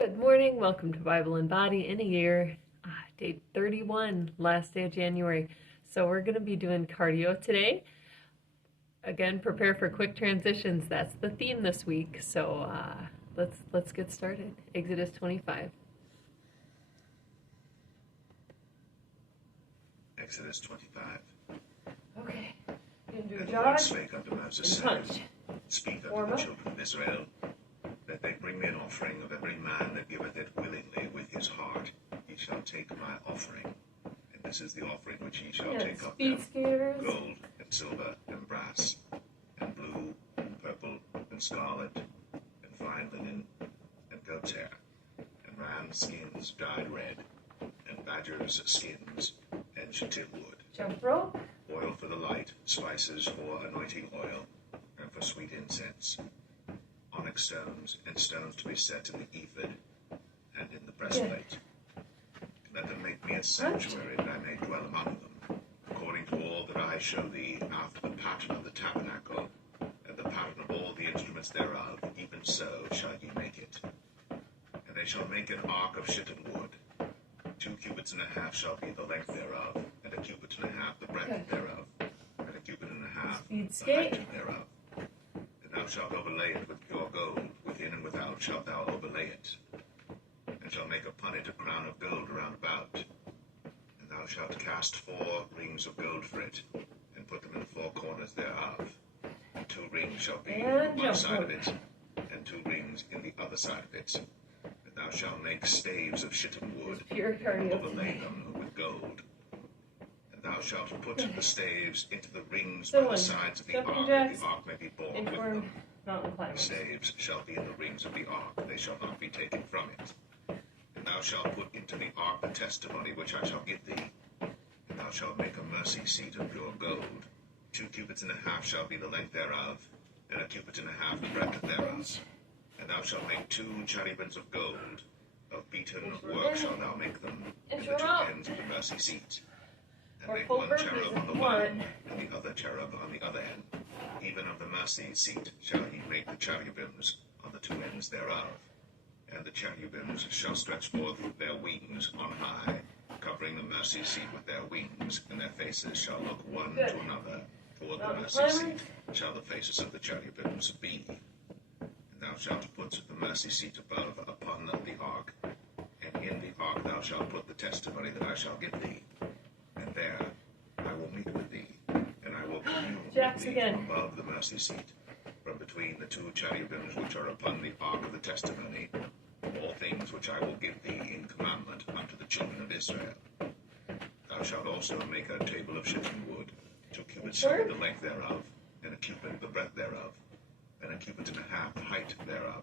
Good morning. Welcome to Bible and Body in a Year, day 31, last day of January. So we're going to be doing cardio today. Again, prepare for quick transitions. That's the theme this week. So let's get started. Exodus 25. Exodus 25. Okay. You can do And a the jog Lord spake unto Moses, and saying, punch. Speak unto Warm the up. children of Israel, that they bring me an offering of every man that giveth it willingly with his heart. He shall take my offering. And this is the offering which ye shall take of them: Speed skaters. gold, and silver, and brass, and blue, and purple, and scarlet, and fine linen, and goat's hair, and ram skins dyed red, and badgers' skins, and shittim wood. Jump rope. Oil for the light, spices for anointing oil, and for sweet incense, onyx stones, and stones to be set in the ephod, and in the breastplate. Let them make me a sanctuary, that I may dwell among them, according to all that I show thee, after the pattern of the tabernacle, and the pattern of all the instruments thereof, even so shall ye make it. And they shall make an ark of shittim wood. 2 cubits and a half shall be the length thereof, and a cubit and a half the breadth thereof, and a cubit and a half the height thereof. And thou shalt overlay it with pure gold, within and without shalt thou overlay it. And shalt make upon it a crown of gold round about. And thou shalt cast 4 rings of gold for it, and put them in the 4 corners thereof. And 2 rings shall be on one side of it, and 2 rings in the other side of it. Thou shalt make staves of shittim wood, and overlay them with gold. And thou shalt put the staves into the rings by the sides of the ark, that the ark may be borne with them. The staves shall be in the rings of the ark, they shall not be taken from it. And thou shalt put into the ark the testimony which I shall give thee. And thou shalt make a mercy seat of pure gold. 2 cubits and a half shall be the length thereof, and a cubit and a half the breadth thereof. And thou shalt make 2 cherubims of gold, of beaten work shalt thou make them, in the 2 ends of the mercy seat. And make 1 cherub on the one, and the other cherub on the other end. Even of the mercy seat shall ye make the cherubims on the 2 ends thereof. And the cherubims shall stretch forth their wings on high, covering the mercy seat with their wings, and their faces shall look one to another. Toward the mercy seat shall the faces of the cherubims be. Thou shalt put the mercy seat above upon the ark, and in the ark thou shalt put the testimony that I shall give thee. And there I will meet with thee, and I will commune with thee from above the mercy seat, from between the 2 cherubims which are upon the ark of the testimony, all things which I will give thee in commandment unto the children of Israel. Thou shalt also make a table of shittim wood. 2 cubits shall be the length thereof, and a cubit the breadth thereof, and a cubit and a half the height thereof.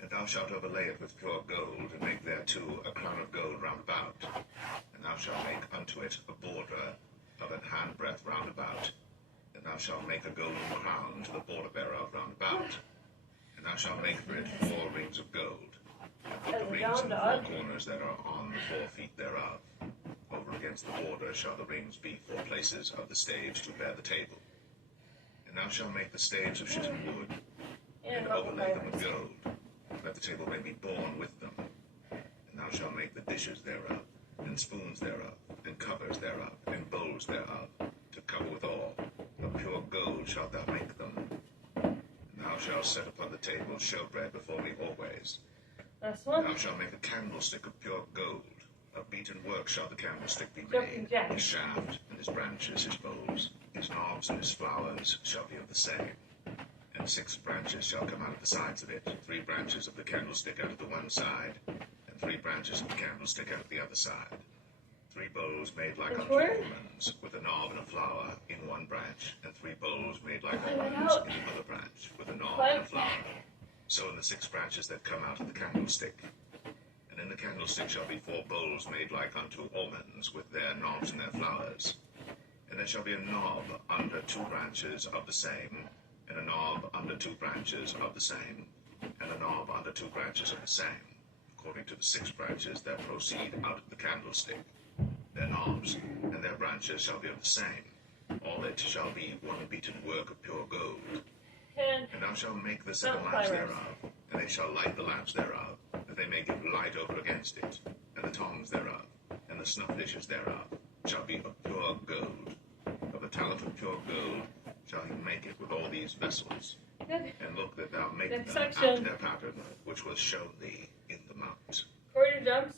And thou shalt overlay it with pure gold, and make thereto a crown of gold round about. And thou shalt make unto it a border of an handbreadth round about. And thou shalt make a golden crown to the border thereof round about. And thou shalt make for it 4 rings of gold, and put the rings in the 4 corners that are on the 4 feet thereof. Over against the border shall the rings be 4 places of the staves to bear the table. And thou shalt make the staves of shittim wood, and overlay them with gold, that the table may be borne with them. And thou shalt make the dishes thereof, and spoons thereof, and covers thereof, and bowls thereof, to cover withal. Of pure gold shalt thou make them. And thou shalt set upon the table showbread before me always. And thou shalt make a candlestick of pure gold. Of beaten work shall the candlestick be made, his shaft, and his branches, his bowls, his knobs, and his flowers shall be of the same. And 6 branches shall come out of the sides of it, 3 branches of the candlestick out of the one side, and 3 branches of the candlestick out of the other side. 3 bowls made like unto almonds, with a knob and a flower in one branch, and 3 bowls made like almonds in the other branch, with a knob and a flower. So in the 6 branches that come out of the candlestick. And in the candlestick shall be 4 bowls made like unto almonds, with their knobs and their flowers. And there shall be a knob under 2 branches of the same, and a knob under 2 branches of the same, and a knob under 2 branches of the same, according to the 6 branches that proceed out of the candlestick. Their knobs and their branches shall be of the same. All it shall be one beaten work of pure gold. And thou shalt make the 7 lamps thereof, And they shall light the lamps thereof, that they may give light over against it, and the tongs thereof, and the snuff dishes thereof, shall be of pure gold. Of a talent of pure gold shall he make it with all these vessels. Good. And look that thou make Next them after section. their pattern, which was shown thee in the mount. Quarter jumps.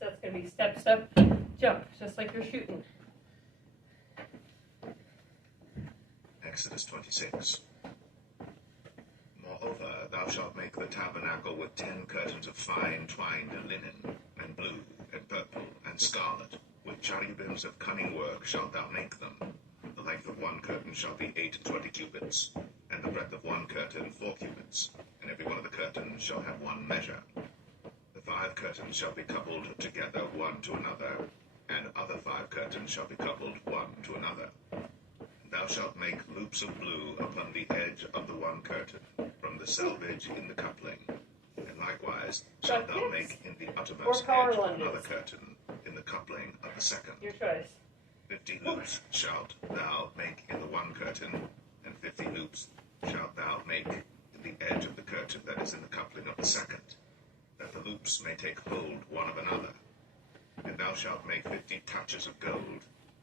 So it's going to be step, step, jump, just like you're shooting. Exodus 26. Moreover, thou shalt make the tabernacle with 10 curtains of fine twined linen, and blue, and purple, and scarlet. With cherubims of cunning work shalt thou make them. The length of one curtain shall be 28 cubits, and the breadth of one curtain 4 cubits, and every one of the curtains shall have one measure. The 5 curtains shall be coupled together one to another, and other 5 curtains shall be coupled one to another. Thou shalt make loops of blue upon the edge of the one curtain, from the selvage in the coupling. And likewise shalt thou make in the uttermost edge of another curtain, in the coupling of the second. Your choice. 50 loops shalt thou make in the one curtain, and 50 loops shalt thou make in the edge of the curtain that is in the coupling of the second, that the loops may take hold one of another. And thou shalt make 50 touches of gold,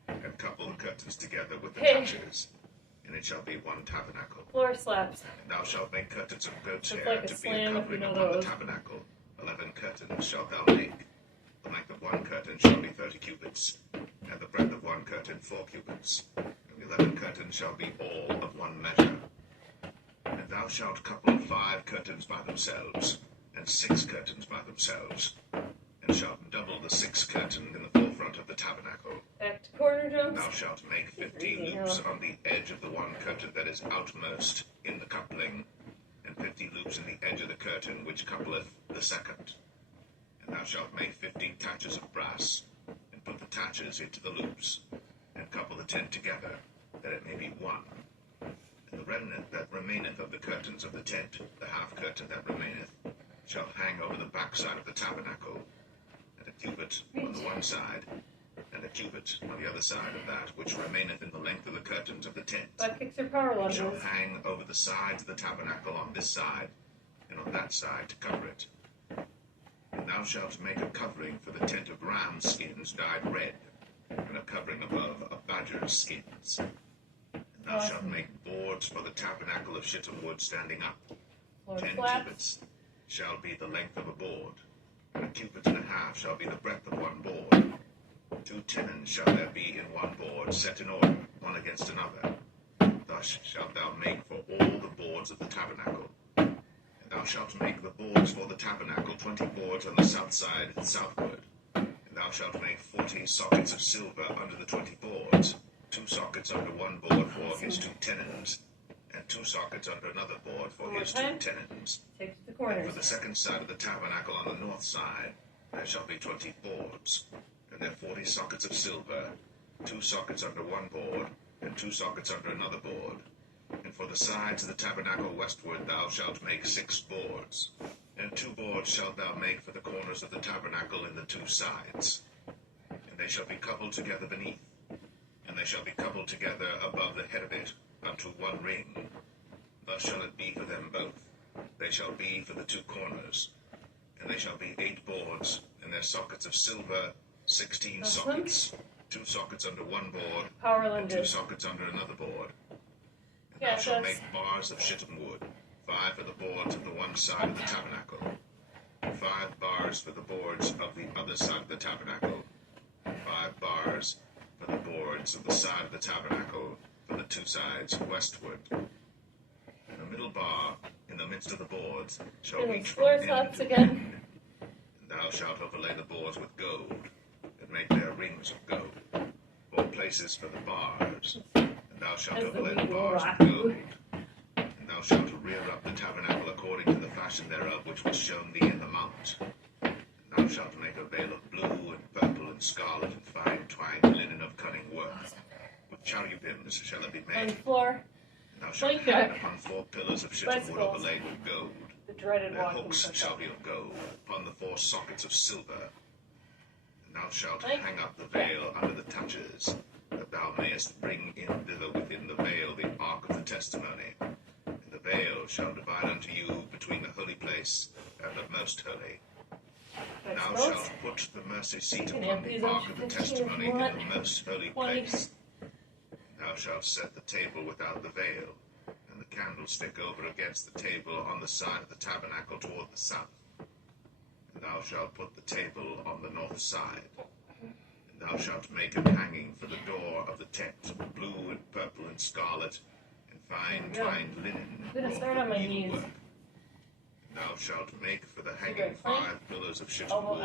and couple the curtains together with the touches, and it shall be one tabernacle. Floor slaps. And thou shalt make curtains of goat's It's hair like a to be slam a if you covering know upon the those. tabernacle. 11 curtains shalt thou make. The length of one curtain shall be 30 cubits, and the breadth of one curtain 4 cubits. And the 11 curtains shall be all of one measure. And thou shalt couple 5 curtains by themselves, and 6 curtains by themselves, and shalt double the 6 curtains in the forefront of the tabernacle. Back to quarter jumps. Thou shalt make 50 loops on the edge of the one curtain that is outmost in the coupling, and 50 loops in the edge of the curtain which coupleth the second. And thou shalt make 15 taches of brass, and put the taches into the loops, and couple the tent together, that it may be one. And the remnant that remaineth of the curtains of the tent, the half curtain that remaineth, shall hang over the backside of the tabernacle, and a cubit on the one side, and a cubit on the other side of that which remaineth in the length of the curtains of the tent. Butt kicks or power It shall lunges. hang over the sides of the tabernacle on this side, and on that side to cover it. And thou shalt make a covering for the tent of ram skins dyed red, and a covering above of badger's skins. And thou shalt make boards for the tabernacle of shittim wood standing up. Floor 10 slaps. cubits shall be the length of a board, and a cubit and a half shall be the breadth of one board. 2 tenons shall there be in one board, set in order, one against another. Thus shalt thou make for all the boards of the tabernacle. And thou shalt make the boards for the tabernacle 20 boards on the south side southward. And thou shalt make 40 sockets of silver under the 20 boards, 2 sockets under one board for his 2 tenons, and 2 sockets under another board for his 2 tenons. Take to the And corners. for the second side of the tabernacle on the north side, there shall be 20 boards, and there 40 sockets of silver, 2 sockets under one board, and 2 sockets under another board. And for the sides of the tabernacle westward thou shalt make 6 boards, and 2 boards shalt thou make for the corners of the tabernacle in the 2 sides. And they shall be coupled together beneath, and they shall be coupled together above the head of it unto one ring. Thus shall it be for them both. They shall be for the 2 corners, and they shall be 8 boards, and their sockets of silver 16 sockets, 2 sockets under one board, Power and 2 lunges. sockets under another board. And Yeah, thou shalt that's- make bars of shittim wood, 5 for the boards of the one side of the tabernacle, and 5 bars for the boards of the other side of the tabernacle, 5 bars for the boards of the side of the tabernacle for the 2 sides westward. And the middle bar in the midst of the boards shall And reach from floor end slaps to again. end. And thou shalt overlay the boards with gold, and make their rings of gold, 4 places for the bars. And thou shalt As the overlay the wheat will bars rock. with gold. And thou shalt rear up the tabernacle according to the fashion thereof which was shown thee in the mount. And thou shalt make a veil of blue and purple and scarlet and fine twined linen of cunning work. With cherubims shall it be On the made. floor. And thou shalt Plank hang jack. upon 4 pillars of shittim wood Bicycles. overlaid with gold. The dreaded Their walking hooks shall push-up. be of gold, upon the 4 sockets of silver. And thou shalt Plank hang up the veil under the touches, that thou mayest bring in thither within the veil the ark of the testimony. And the veil shall divide unto you between the holy place and the most holy. Thou shalt put the mercy seat upon the ark of the testimony in the most holy place. Thou shalt set the table without the veil, and the candlestick over against the table on the side of the tabernacle toward the south. And thou shalt put the table on the north side. And thou shalt make an hanging for the door of the tent, blue and purple and scarlet, and fine twined linen. I'm gonna start on my knees. Thou shalt make for the hanging 5 pillars of shittim wood,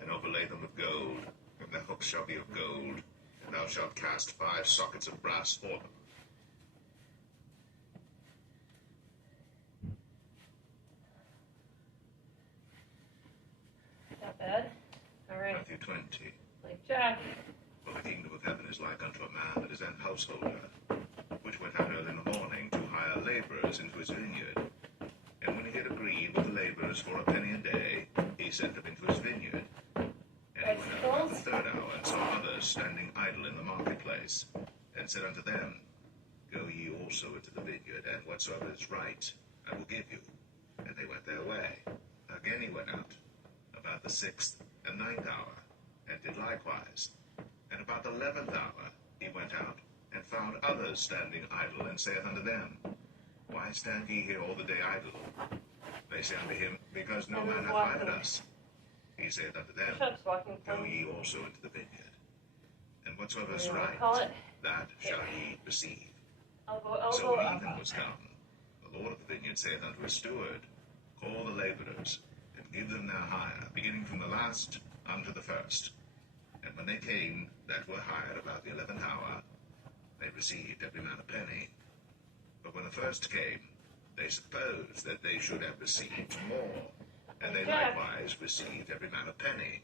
and overlay them with gold, and the hooks shall be of gold, and thou shalt cast 5 sockets of brass for them. Not bad. All right. Matthew 20. Like Jack. For the kingdom of heaven is like unto a man that is an householder, which went out early in the morning to hire laborers into his vineyard. And when he had agreed with the laborers for a penny a day, he sent them into his vineyard. And he went out about the 3rd hour, and saw others standing idle in the marketplace, and said unto them, Go ye also into the vineyard, and whatsoever is right, I will give you. And they went their way. Again he went out, about the 6th and 9th hour, and did likewise. And about the 11th hour he went out, and found others standing idle, and saith unto them, Why stand ye here all the day idle? They say unto him, Because no man hath hired us. He saith unto them, Go ye also into the vineyard. And whatsoever is right, that shall ye receive. So when evening was come, the Lord of the vineyard saith unto his steward, Call the laborers, and give them their hire, beginning from the last unto the first. And when they came that were hired about the 11th hour, they received every man a penny. But when the first came, they supposed that they should have received more, and they likewise received every man a penny.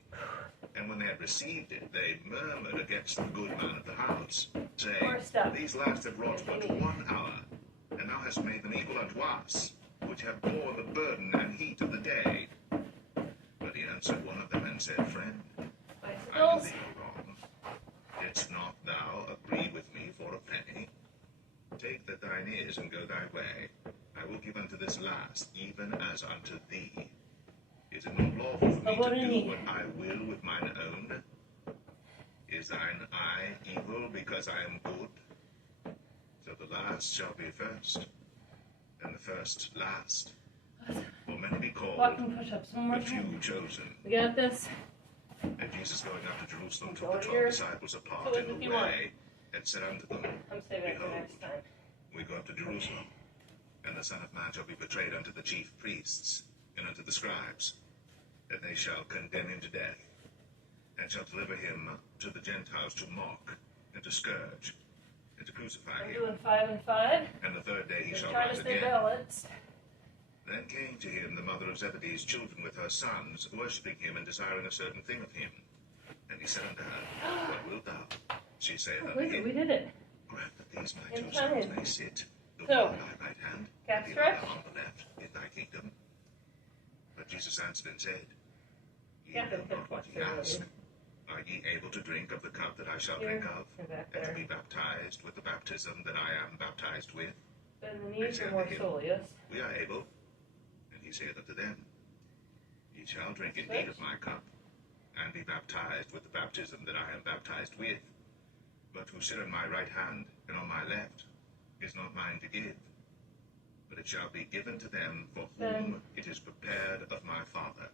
And when they had received it, they murmured against the good man of the house, saying, These last have wrought but 1 hour, and thou hast made them equal unto us, which have borne the burden and heat of the day. But he answered one of them and said, Friend, I do thee no wrong. Didst not thou agree with me for a penny? Take that thine is, and go thy way. I will give unto this last, even as unto thee. Is it not lawful for me to do what I will with mine own? Is thine eye evil because I am good? So the last shall be first, and the first last. For many be called, Walking push-ups. One more but few time. chosen. We got this. And Jesus going up to Jerusalem took the 12 disciples apart in the way, and said unto them, I'm saving it for Behold, next time. we go up to Jerusalem, and the Son of Man shall be betrayed unto the chief priests, and unto the scribes, and they shall condemn him to death, and shall deliver him to the Gentiles to mock, and to scourge, and to crucify I'm him. doing 5 and 5. And the 3rd day he shall Trying rise to stay again. balanced. Then came to him the mother of Zebedee's children with her sons, worshipping him and desiring a certain thing of him. And he said unto her, What wilt thou? She saith unto him, We did it. Grant that these my In 2 sons time. may sit, the So, one on thy right hand, calf and the stretch. other on the left, in thy kingdom. But Jesus answered and said, Ye Yeah, know that's not what ye flexibility. ask. Are ye able to drink of the cup that I shall Here, drink of, or back and to there. be baptized with the baptism that I am baptized with? Bend the knees are more soleus. We are able. And he saith unto them, Ye shall drink indeed of my cup, and be baptized with the baptism that I am baptized with. But who sit on my right hand and on my left is not mine to give, but it shall be given to them for whom it is prepared of my Father.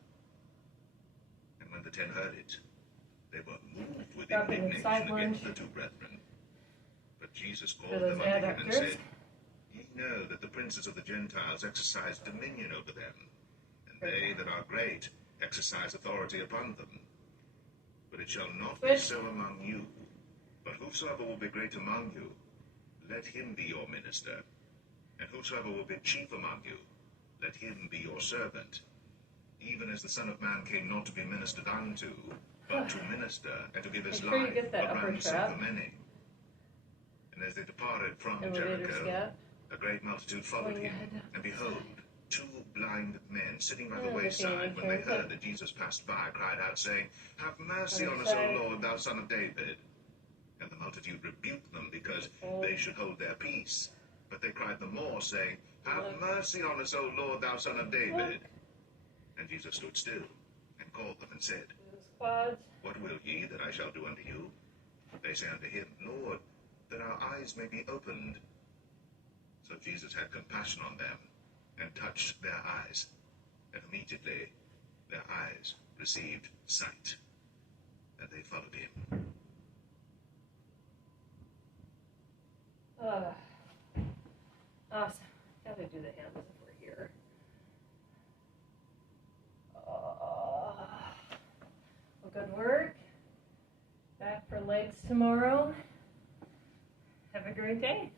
And when the 10 heard it, they were moved with Dropping the side indignation lunge. against the 2 brethren. But Jesus For called those them unto him and adductors. said, Ye know that the princes of the Gentiles exercise dominion over them, and they that are great exercise authority upon them. But it shall not be so among you. But whosoever will be great among you, let him be your minister. And whosoever will be chief among you, let him be your servant. Even as the Son of Man came not to be ministered unto, but to minister, and to give his Make sure you life get that a upper ransom trap. for many. And as they departed from Elevator Jericho, step. a great multitude followed Swing your him. head down. And behold, 2 blind men sitting by the Oh, wayside, okay, when they okay. heard that Jesus passed by, cried out, saying, Have mercy Other on us, side. O Lord, thou Son of David. And the multitude rebuked them, because they should hold their peace. But they cried the more, saying, Have mercy on us, O Lord, thou son of David. And Jesus stood still, and called them, and said, What will ye that I shall do unto you? They say unto him, Lord, that our eyes may be opened. So Jesus had compassion on them, and touched their eyes. And immediately their eyes received sight, and they followed him. Awesome. Gotta do the hands if we're here. Well, good work. Back for legs tomorrow. Have a great day.